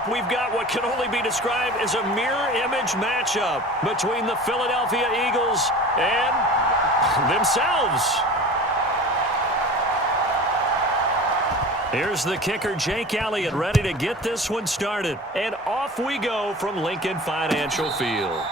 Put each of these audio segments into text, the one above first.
up, we've got what can only be described as a mirror image matchup between the Philadelphia Eagles and themselves. Here's the kicker, Jake Elliott, ready to get this one started. And off we go from Lincoln Financial Field.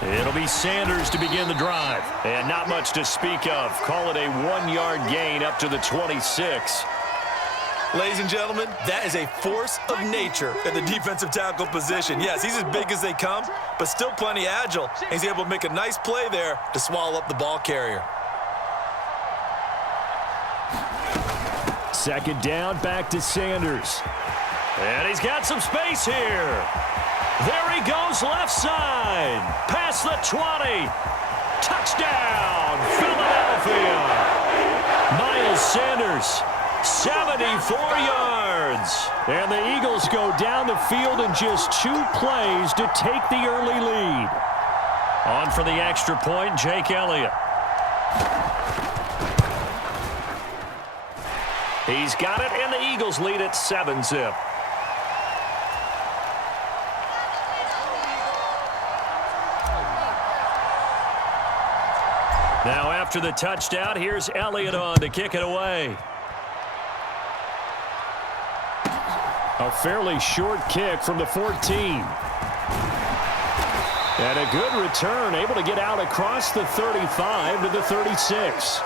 It'll be Sanders to begin the drive. And not much to speak of. Call it a 1-yard gain up to the 26. Ladies and gentlemen, that is a force of nature at the defensive tackle position. Yes, he's as big as they come, but still plenty agile. He's able to make a nice play there to swallow up the ball carrier. Second down, back to Sanders. And he's got some space here. There he goes, left side. Past the 20. Touchdown, Philadelphia. Miles Sanders, 74 yards. And the Eagles go down the field in just 2 plays to take the early lead. On for the extra point, Jake Elliott. He's got it, and the Eagles lead at 7-zip. Now after the touchdown, here's Elliott on to kick it away. A fairly short kick from the 14. And a good return, able to get out across the 35 to the 36.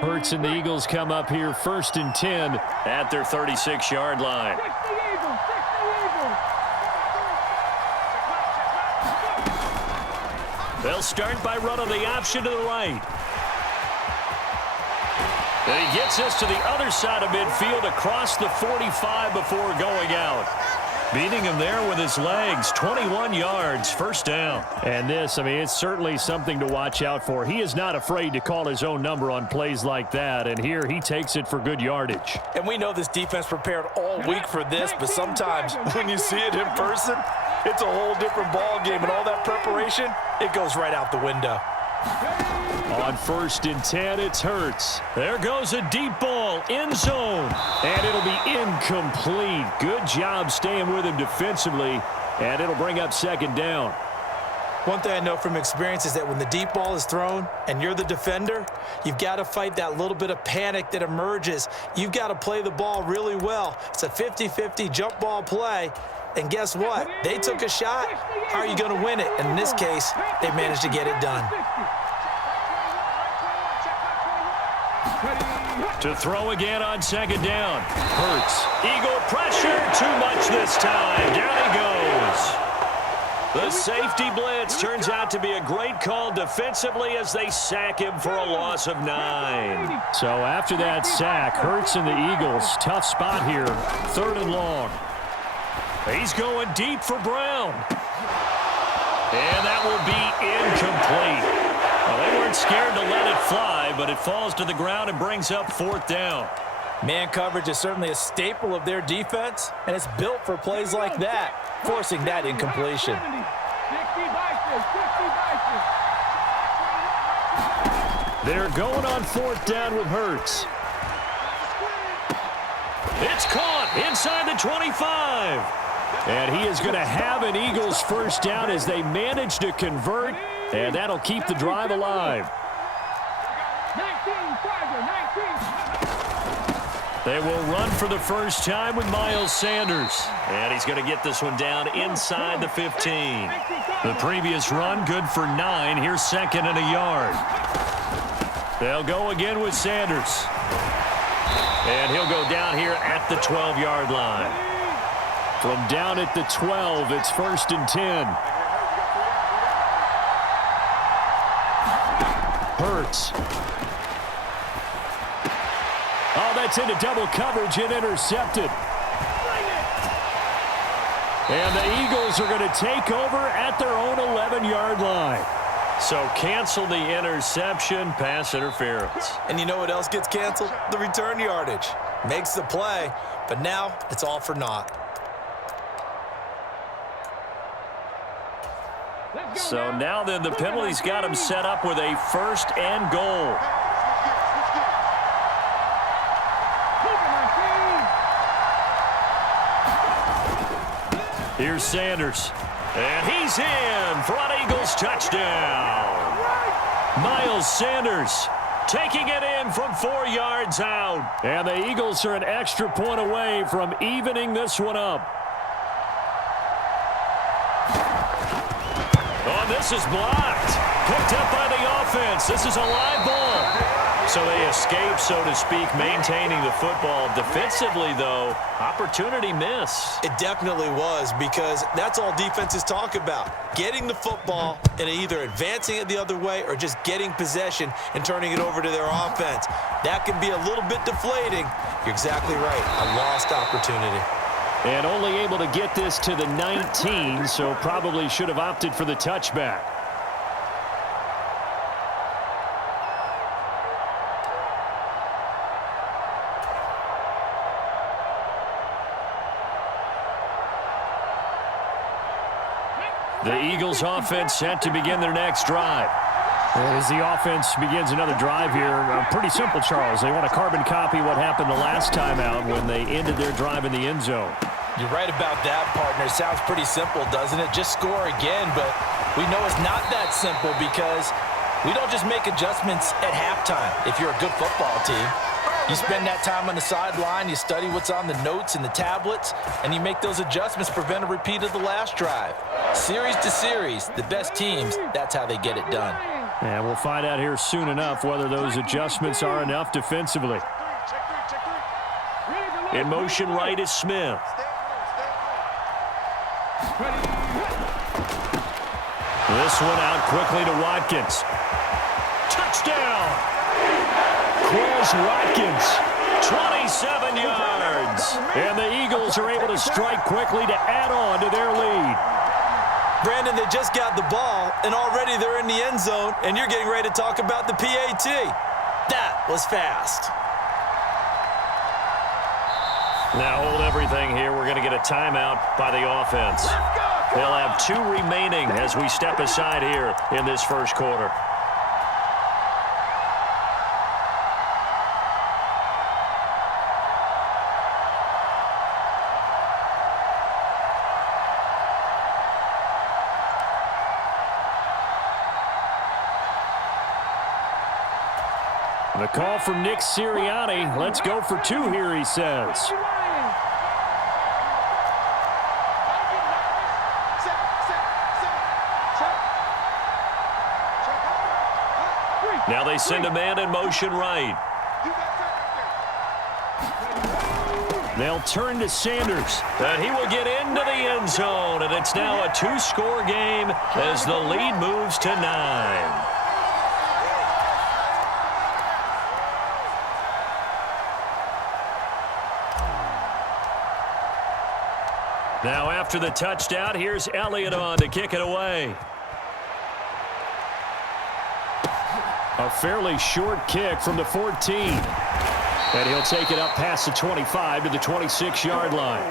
Hurts and the Eagles come up here 1st and 10 at their 36-yard line. They'll start by running the option to the right. And he gets us to the other side of midfield across the 45 before going out. Beating him there with his legs, 21 yards, 1st down. And this, I mean, it's certainly something to watch out for. He is not afraid to call his own number on plays like that, and here he takes it for good yardage. And we know this defense prepared all week for this, but sometimes when you see it in person, it's a whole different ball game, and all that preparation, it goes right out the window. On 1st and 10, it's Hurts. There goes a deep ball, end zone, and it'll be incomplete. Good job staying with him defensively, and it'll bring up 2nd down. One thing I know from experience is that when the deep ball is thrown and you're the defender, you've got to fight that little bit of panic that emerges. You've got to play the ball really well. It's a 50-50 jump ball play. And guess what? They took a shot. How are you going to win it? And in this case, they managed to get it done. To throw again on 2nd down. Hurts. Eagle pressure. Too much this time. Down he goes. The safety blitz turns out to be a great call defensively as they sack him for a loss of 9. So after that sack, Hurts and the Eagles, tough spot here. 3rd and long. He's going deep for Brown. And that will be incomplete. Well, they weren't scared to let it fly, but it falls to the ground and brings up 4th down. Man coverage is certainly a staple of their defense, and it's built for plays like that, forcing that incompletion. They're going on 4th down with Hurts. It's caught inside the 25. And he is going to have an Eagles 1st down as they manage to convert, and that'll keep the drive alive. They will run for the first time with Miles Sanders. And he's going to get this one down inside the 15. The previous run, good for 9. Here's second and a yard. They'll go again with Sanders. And he'll go down here at the 12-yard line. From down at the 12, it's 1st and 10. Hurts. Oh, that's into double coverage and intercepted. And the Eagles are going to take over at their own 11-yard line. So cancel the interception, pass interference. And you know what else gets canceled? The return yardage. Makes the play, but now it's all for naught. So now then the penalty's got him set up with a 1st and goal. Here's Sanders. And he's in for an Eagles touchdown. Miles Sanders taking it in from 4 yards out. And the Eagles are an extra point away from evening this one up. Oh, this is blocked. Picked up by the offense. This is a live ball. So they escape, so to speak, maintaining the football. Defensively, though, opportunity miss. It definitely was, because that's all defenses talk about. Getting the football and either advancing it the other way or just getting possession and turning it over to their offense. That can be a little bit deflating. You're exactly right. A lost opportunity. And only able to get this to the 19, so probably should have opted for the touchback. The Eagles offense set to begin their next drive. As the offense begins another drive here, pretty simple, Charles. They want to carbon copy what happened the last time out when they ended their drive in the end zone. You're right about that, partner. Sounds pretty simple, doesn't it? Just score again, but we know it's not that simple because we don't just make adjustments at halftime if you're a good football team. You spend that time on the sideline, you study what's on the notes and the tablets, and you make those adjustments to prevent a repeat of the last drive. Series to series, the best teams, that's how they get it done. And we'll find out here soon enough whether those adjustments are enough defensively. In motion right is Smith. This one out quickly to Watkins. Touchdown! Quez Watkins, 27 yards. And the Eagles are able to strike quickly to add on to their lead. Brandon, they just got the ball, and already they're in the end zone, and you're getting ready to talk about the PAT. That was fast. Now hold everything here. We're going to get a timeout by the offense. They'll have 2 remaining as we step aside here in this first quarter. The call from Nick Sirianni. Let's go for 2 here, he says. Now they send a man in motion right. They'll turn to Sanders, and he will get into the end zone, and it's now a 2-score game as the lead moves to 9. Now after the touchdown, here's Elliott on to kick it away. A fairly short kick from the 14. And he'll take it up past the 25 to the 26-yard line.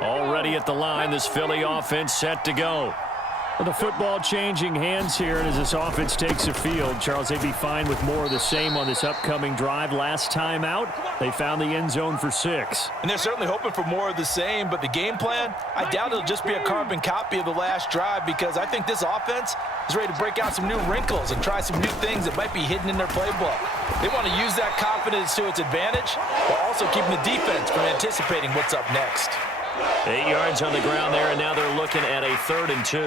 Already at the line, this Philly offense set to go. Well, the football changing hands here, and as this offense takes the field, Charles, they'd be fine with more of the same on this upcoming drive. Last time out, they found the end zone for 6. And they're certainly hoping for more of the same, but the game plan, I doubt it'll just be a carbon copy of the last drive, because I think this offense is ready to break out some new wrinkles and try some new things that might be hidden in their playbook. They want to use that confidence to its advantage while also keeping the defense from anticipating what's up next. 8 yards on the ground there, and now they're looking at a 3rd and 2.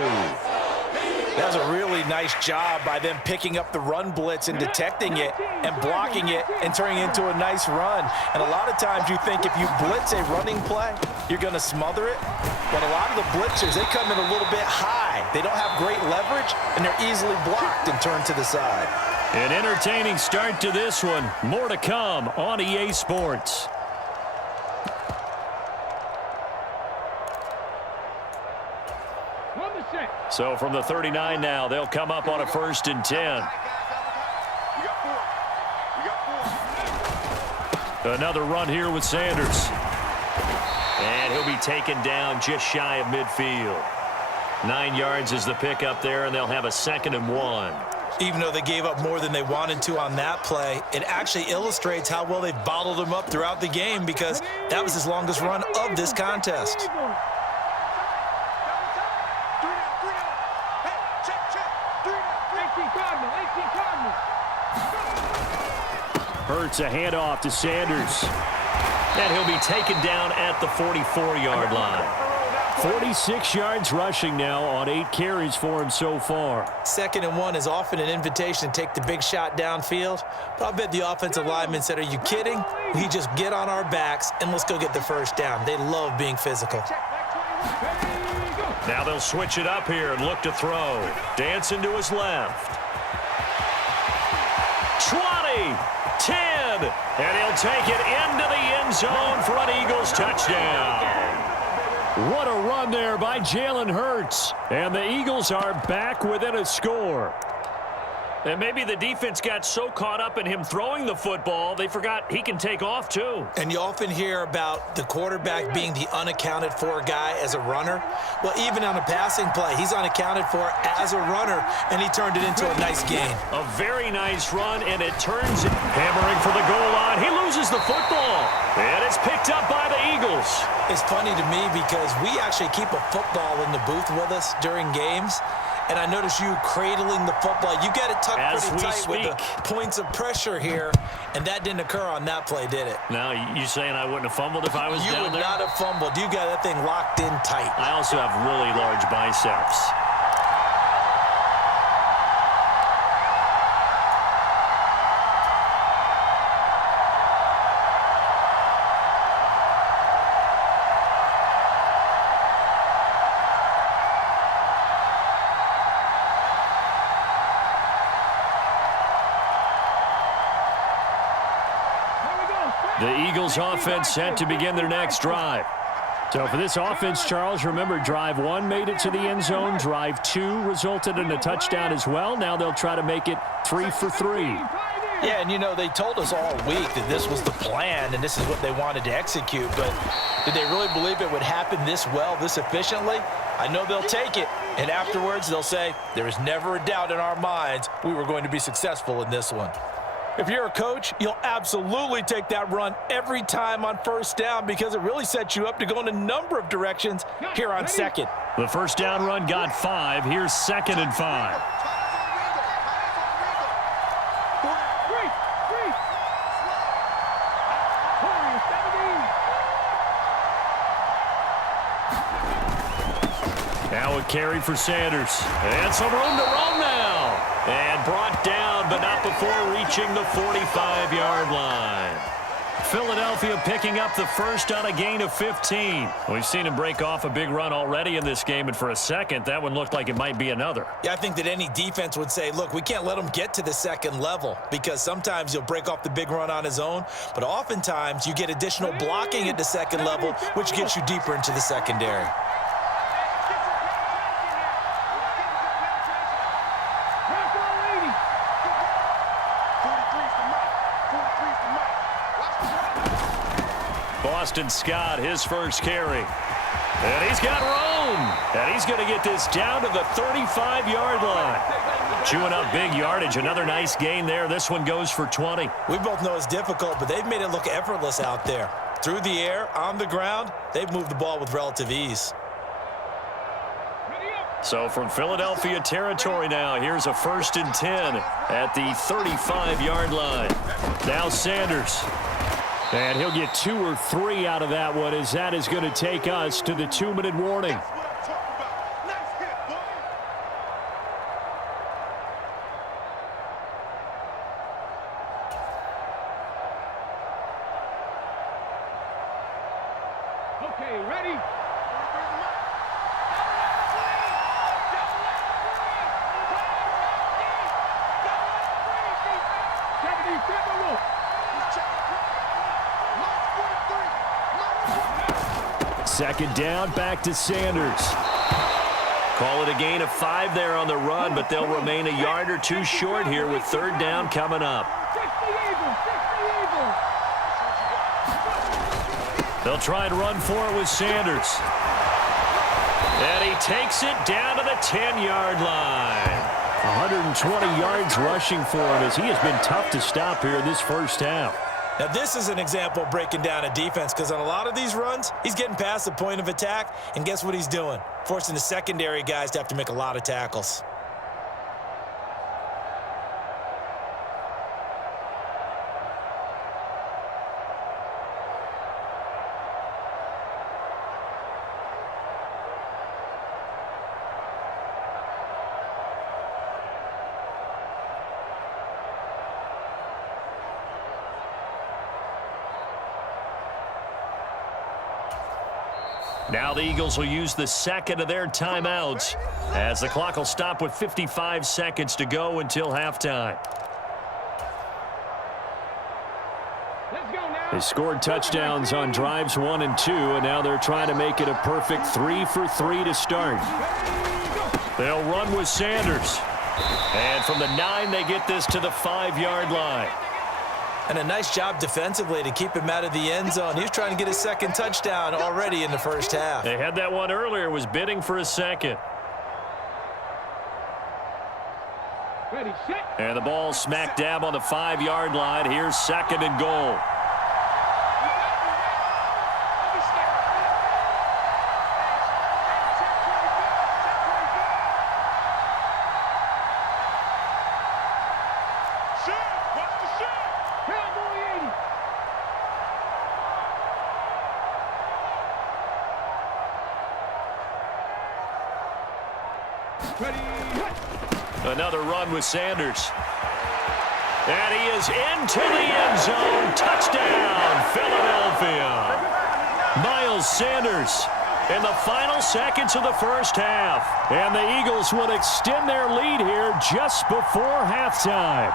That was a really nice job by them picking up the run blitz and detecting it and blocking it and turning it into a nice run. And a lot of times you think if you blitz a running play, you're going to smother it. But a lot of the blitzers, they come in a little bit high. They don't have great leverage, and they're easily blocked and turned to the side. An entertaining start to this one. More to come on EA Sports. So from the 39 now, they'll come up on a 1st and 10. Another run here with Sanders. And he'll be taken down just shy of midfield. 9 yards is the pickup there, and they'll have a 2nd and 1. Even though they gave up more than they wanted to on that play, it actually illustrates how well they've bottled him up throughout the game, because that was his longest run of this contest. Hurts a handoff to Sanders. And he'll be taken down at the 44-yard line. 46 yards rushing now on 8 carries for him so far. 2nd and 1 is often an invitation to take the big shot downfield. But I bet the offensive lineman said, are you kidding? We just get on our backs and let's go get the 1st down. They love being physical. Now they'll switch it up here and look to throw. Dancing to his left. 20. 10, and he'll take it into the end zone for an Eagles touchdown. What a run there by Jalen Hurts, and the Eagles are back within a score. And maybe the defense got so caught up in him throwing the football, they forgot he can take off too. And you often hear about the quarterback being the unaccounted for guy as a runner. Well, even on a passing play, he's unaccounted for as a runner, and he turned it into a nice gain. A very nice run, and it turns it. Hammering for the goal line. He loses the football, and it's picked up by the Eagles. It's funny to me because we actually keep a football in the booth with us during games. And I notice you cradling the football. You got it tucked pretty tight with the points of pressure here. And that didn't occur on that play, did it? No, you saying I wouldn't have fumbled if I was down there? You would not have fumbled. You got that thing locked in tight. I also have really large biceps. The Eagles offense set to begin their next drive. So for this offense, Charles, remember drive 1 made it to the end zone. Drive 2 resulted in a touchdown as well. Now they'll try to make it 3 for 3. Yeah, and you know, they told us all week that this was the plan and this is what they wanted to execute. But did they really believe it would happen this well, this efficiently? I know they'll take it. And afterwards, they'll say, there is never a doubt in our minds we were going to be successful in this one. If you're a coach, you'll absolutely take that run every time on 1st down because it really sets you up to go in a number of directions here on 2nd. The 1st down run got 5. Here's 2nd and 5. Now a carry for Sanders. And some room to roam now. And brought down, but not before reaching the 45-yard line. Philadelphia picking up the first on a gain of 15. We've seen him break off a big run already in this game, and for a second, that one looked like it might be another. Yeah, I think that any defense would say, look, we can't let him get to the 2nd level because sometimes he'll break off the big run on his own, but oftentimes you get additional blocking at the 2nd level, which gets you deeper into the secondary. Boston Scott, his first carry. And he's got room. And he's going to get this down to the 35-yard line. Chewing up big yardage. Another nice gain there. This one goes for 20. We both know it's difficult, but they've made it look effortless out there. Through the air, on the ground, they've moved the ball with relative ease. So from Philadelphia territory now, here's a 1st and 10 at the 35-yard line. Now Sanders. And he'll get 2 or 3 out of that one, as that is going to take us to the 2-minute warning. Okay, ready? Second down, back to Sanders. Call it a gain of 5 there on the run, but they'll remain a yard or 2 short here with 3rd down coming up. They'll try and run for it with Sanders. And he takes it down to the 10-yard line. 120 yards rushing for him, as he has been tough to stop here in this first half. Now, this is an example of breaking down a defense, because on a lot of these runs, he's getting past the point of attack, and guess what he's doing? Forcing the secondary guys to have to make a lot of tackles. Now the Eagles will use the second of their timeouts, as the clock will stop with 55 seconds to go until halftime. They scored touchdowns on drives 1 and 2, and now they're trying to make it a perfect 3 for 3 to start. They'll run with Sanders. And from the 9, they get this to the 5-yard line. And a nice job defensively to keep him out of the end zone. He was trying to get his second touchdown already in the first half. They had that one earlier, was bidding for a second. Ready, set. And the ball smack dab on the 5-yard line. Here's 2nd and goal. Another run with Sanders. And he is into the end zone. Touchdown, Philadelphia. Miles Sanders in the final seconds of the first half. And the Eagles will extend their lead here just before halftime.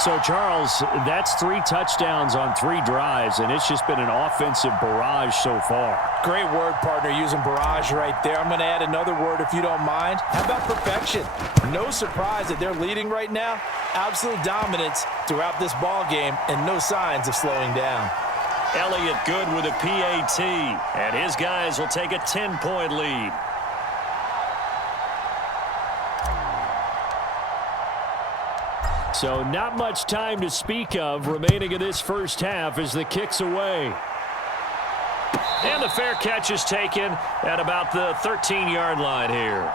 So, Charles, that's 3 touchdowns on 3 drives, and it's just been an offensive barrage so far. Great word, partner, using barrage right there. I'm going to add another word if you don't mind. How about perfection? No surprise that they're leading right now. Absolute dominance throughout this ball game, and no signs of slowing down. Elliott good with a PAT, and his guys will take a 10-point lead. So not much time to speak of remaining in this first half as the kick's away. And the fair catch is taken at about the 13-yard line here.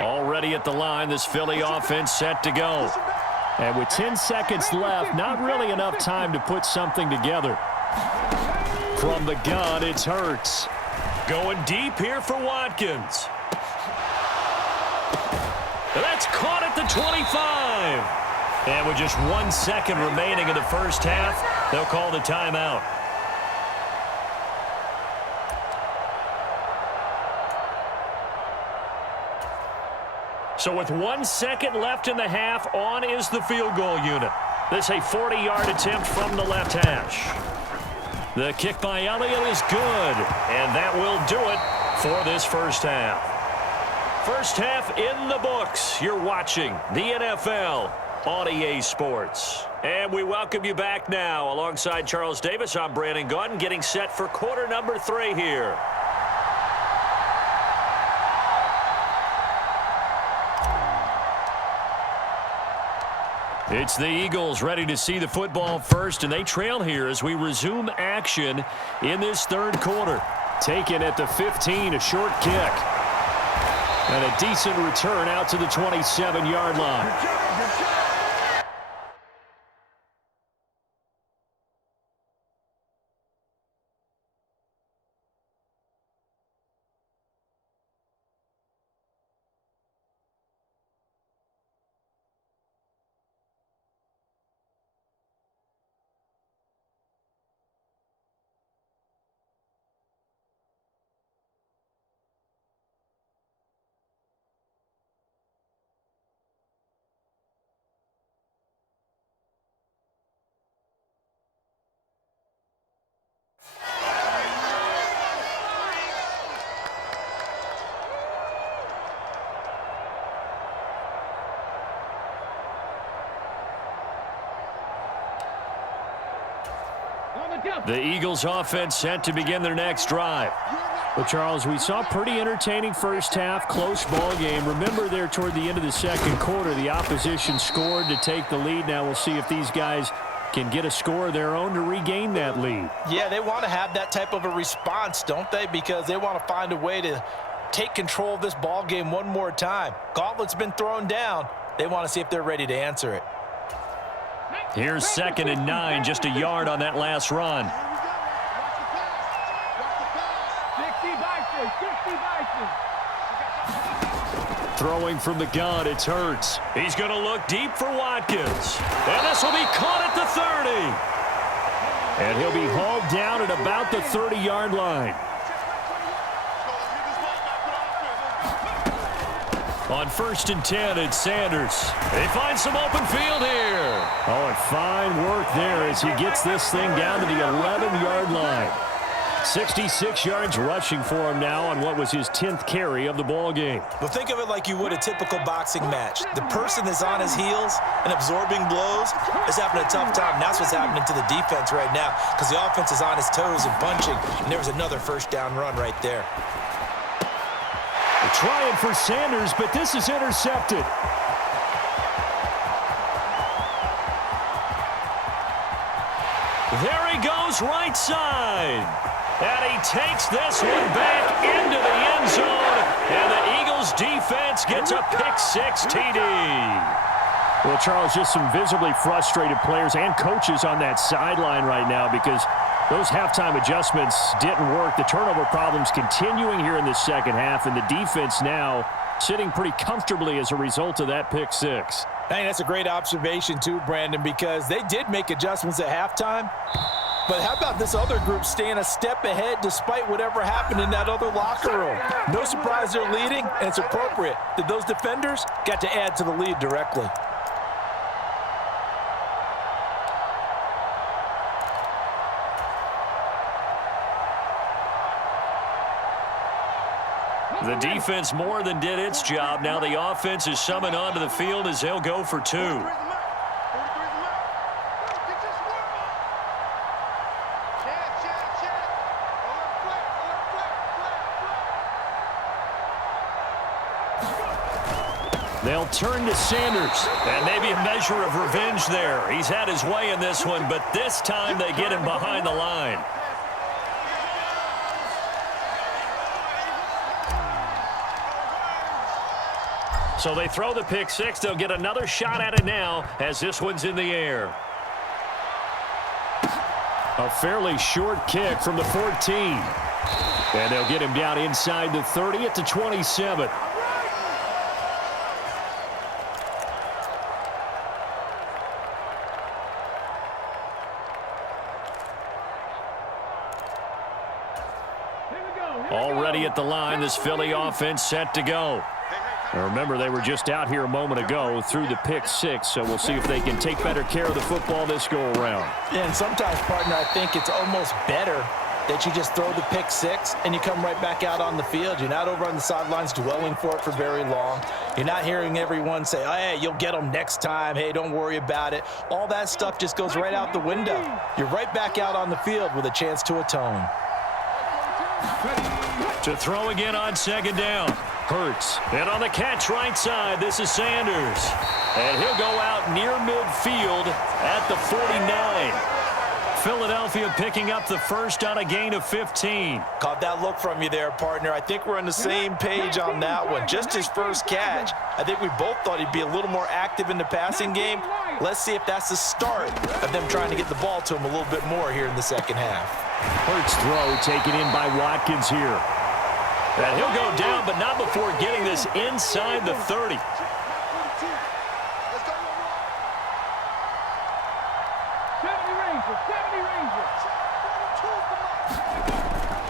Already at the line, this Philly offense set to go. And with 10 seconds left, not really enough time to put something together. From the gun, it's Hurts. Going deep here for Watkins. That's caught at the 25. And with just 1 second remaining in the first half, they'll call the timeout. So with 1 second left in the half, on is the field goal unit. This a 40-yard attempt from the left hash. The kick by Elliott is good, and that will do it for this first half. First half in the books. You're watching the NFL on EA Sports. And we welcome you back now. Alongside Charles Davis, I'm Brandon Gaudin, getting set for quarter number 3 here. It's the Eagles ready to see the football first, and they trail here as we resume action in this third quarter. Taken at the 15, a short kick. And a decent return out to the 27-yard line. The Eagles offense set to begin their next drive. Well, Charles, we saw pretty entertaining first half, close ball game. Remember there toward the end of the second quarter, the opposition scored to take the lead. Now we'll see if these guys can get a score of their own to regain that lead. Yeah, they want to have that type of a response, don't they? Because they want to find a way to take control of this ball game one more time. Gauntlet's been thrown down. They want to see if they're ready to answer it. Here's 2nd and 9, just a yard on that last run. 60 Throwing from the gun, it's Hurts. He's going to look deep for Watkins. And this will be caught at the 30. And he'll be hauled down at about the 30-yard line. On 1st and 10, it's Sanders. They find some open field here. Oh, and fine work there as he gets this thing down to the 11-yard line. 66 yards rushing for him now on what was his 10th carry of the ball game. Well, think of it like you would a typical boxing match. The person is on his heels and absorbing blows is having a tough time. That's what's happening to the defense right now because the offense is on his toes and punching, and there was another first down run right there. They're trying for Sanders, but this is intercepted. There he goes, right side. And he takes this one back into the end zone. And the Eagles defense gets a pick-6 TD. Well, Charles, just some visibly frustrated players and coaches on that sideline right now because those halftime adjustments didn't work. The turnover problems continuing here in the second half, and the defense now sitting pretty comfortably as a result of that pick-6. I think that's a great observation too, Brandon, because they did make adjustments at halftime. But how about this other group staying a step ahead despite whatever happened in that other locker room? No surprise they're leading, and it's appropriate that those defenders got to add to the lead directly. The defense more than did its job. Now the offense is summoned onto the field as they'll go for 2. They'll turn to Sanders, and maybe a measure of revenge there. He's had his way in this one, but this time they get him behind the line. So they throw the pick-6. They'll get another shot at it now as this one's in the air. A fairly short kick from the 14. And they'll get him down inside the 30 at the 27. Already at the line, this Philly offense set to go. Now remember, they were just out here a moment ago through the pick six, so we'll see if they can take better care of the football this go-around. Yeah, and sometimes, partner, I think it's almost better that you just throw the pick six and you come right back out on the field. You're not over on the sidelines dwelling for it for very long. You're not hearing everyone say, oh, hey, you'll get them next time. Hey, don't worry about it. All that stuff just goes right out the window. You're right back out on the field with a chance to atone. To throw again on second down. Hurts. And on the catch right side, this is Sanders. And he'll go out near midfield at the 49. Philadelphia picking up the first on a gain of 15. Caught that look from you there, partner. I think we're on the same page on that one. Just his first catch. I think we both thought he'd be a little more active in the passing game. Let's see if that's the start of them trying to get the ball to him a little bit more here in the second half. Hurts throw taken in by Watkins here. And he'll go down, but not before getting this inside the 30.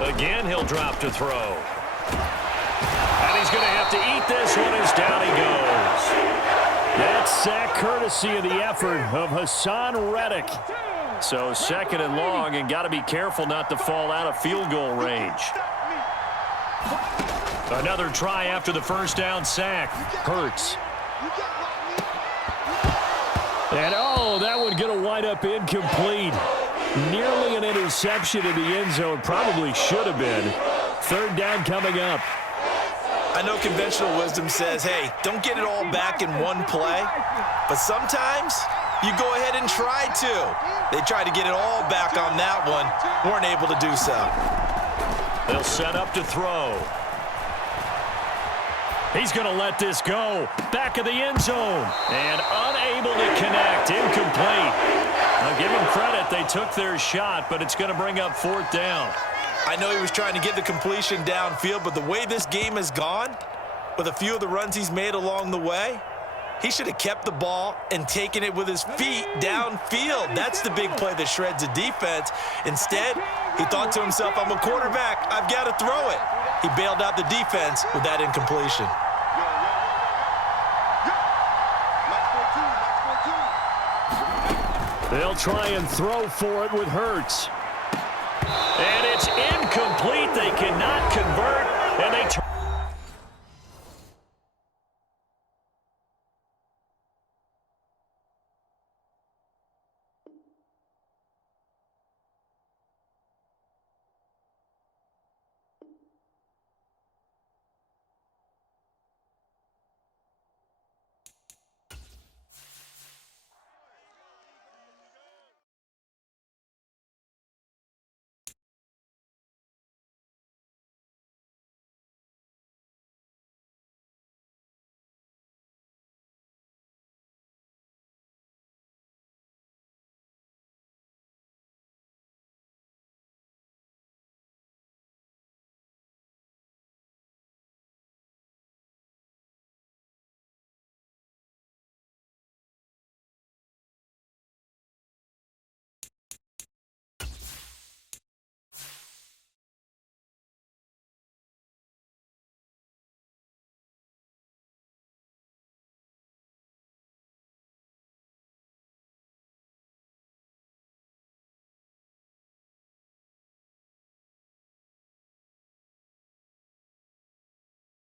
Again, he'll drop to throw. And he's going to have to eat this one as down he goes. That's sack courtesy of the effort of Hassan Reddick. So second and long, and got to be careful not to fall out of field goal range. Another try after the first down sack. Hurts. And oh, that one going to wind up incomplete. Nearly an interception in the end zone. Probably should have been. Third down coming up. I know conventional wisdom says, hey, don't get it all back in one play. But sometimes you go ahead and try to. They tried to get it all back on that one. Weren't able to do so. They'll set up to throw. He's going to let this go. Back of the end zone. And unable to connect. Incomplete. I'll give them credit. They took their shot, but it's going to bring up fourth down. I know he was trying to get the completion downfield, but the way this game has gone, with a few of the runs he's made along the way, he should have kept the ball and taken it with his feet downfield. That's the big play that shreds the defense. Instead, he thought to himself, I'm a quarterback. I've got to throw it. He bailed out the defense with that incompletion. They'll try and throw for it with Hurts. And it's incomplete. They cannot convert, and they turn.